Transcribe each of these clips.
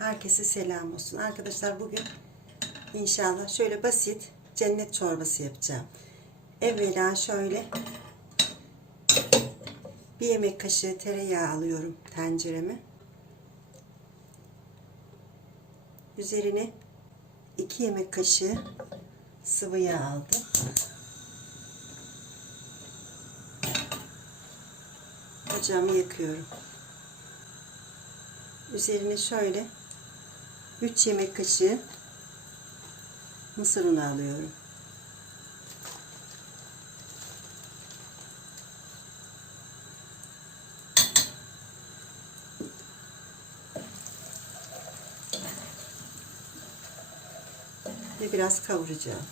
Herkese selam olsun. Arkadaşlar bugün inşallah şöyle basit cennet çorbası yapacağım. Evvela şöyle bir yemek kaşığı tereyağı alıyorum tencereme. Üzerine iki yemek kaşığı sıvı yağ aldım. Ocağımı yakıyorum. Üzerine şöyle 3 yemek kaşığı mısır unu alıyorum. Ve biraz kavuracağım.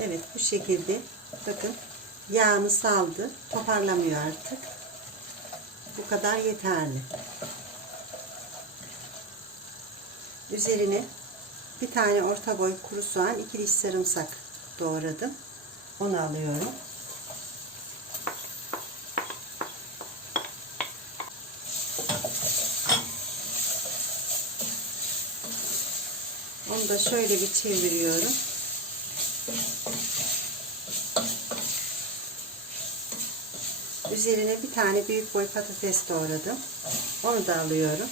Evet bu şekilde bakın yağını saldı. Toparlamıyor artık. Bu kadar yeterli. Üzerine bir tane orta boy kuru soğan, iki diş sarımsak doğradım. Onu alıyorum. Onu da şöyle bir çeviriyorum. Üzerine bir tane büyük boy patates doğradım. Onu da alıyorum.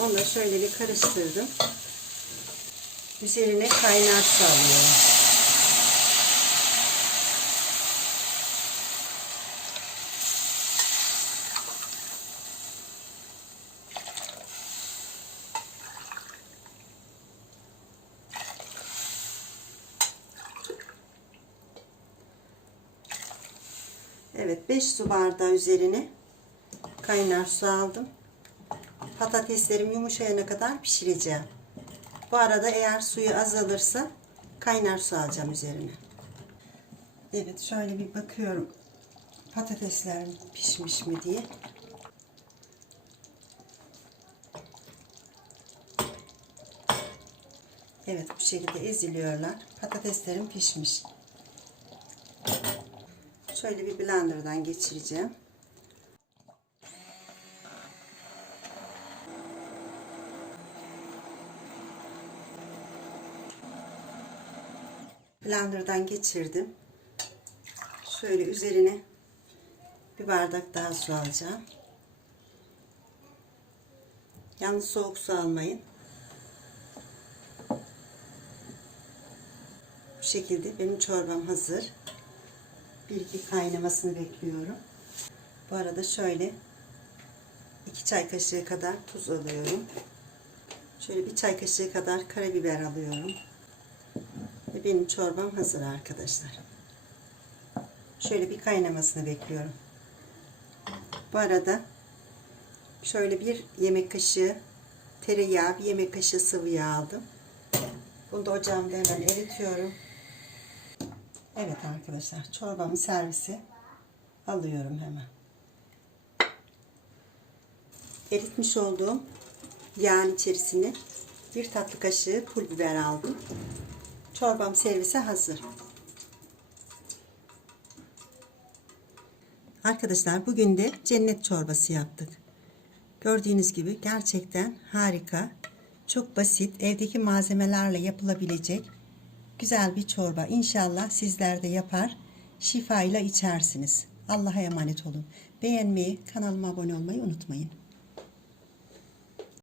Onu da şöyle bir karıştırdım. Üzerine kaynar su alıyorum. Evet 5 su bardağı üzerine kaynar su aldım. Patateslerim yumuşayana kadar pişireceğim. Bu arada eğer suyu azalırsa kaynar su alacağım üzerine. Evet şöyle bir bakıyorum patateslerim pişmiş mi diye. Evet bu şekilde eziliyorlar. Patateslerim pişmiş. Şöyle bir blenderdan geçireceğim. Blenderdan geçirdim. Şöyle üzerine bir bardak daha su alacağım. Yalnız soğuk su almayın. Bu şekilde benim çorbam hazır. Bir iki kaynamasını bekliyorum. Bu arada şöyle iki çay kaşığı kadar tuz alıyorum. Şöyle bir çay kaşığı kadar karabiber alıyorum. Ve benim çorbam hazır arkadaşlar. Şöyle bir kaynamasını bekliyorum. Bu arada şöyle bir yemek kaşığı tereyağı, bir yemek kaşığı sıvı yağ aldım. Bunu da ocağımda hemen eritiyorum. Evet arkadaşlar çorbamı servisi alıyorum hemen. Eritmiş olduğum yağın içerisine bir tatlı kaşığı pul biber aldım. Çorbam servise hazır. Arkadaşlar bugün de cennet çorbası yaptık. Gördüğünüz gibi gerçekten harika, çok basit, evdeki malzemelerle yapılabilecek güzel bir çorba. İnşallah sizler de yapar, şifayla içersiniz. Allah'a emanet olun. Beğenmeyi, kanalıma abone olmayı unutmayın.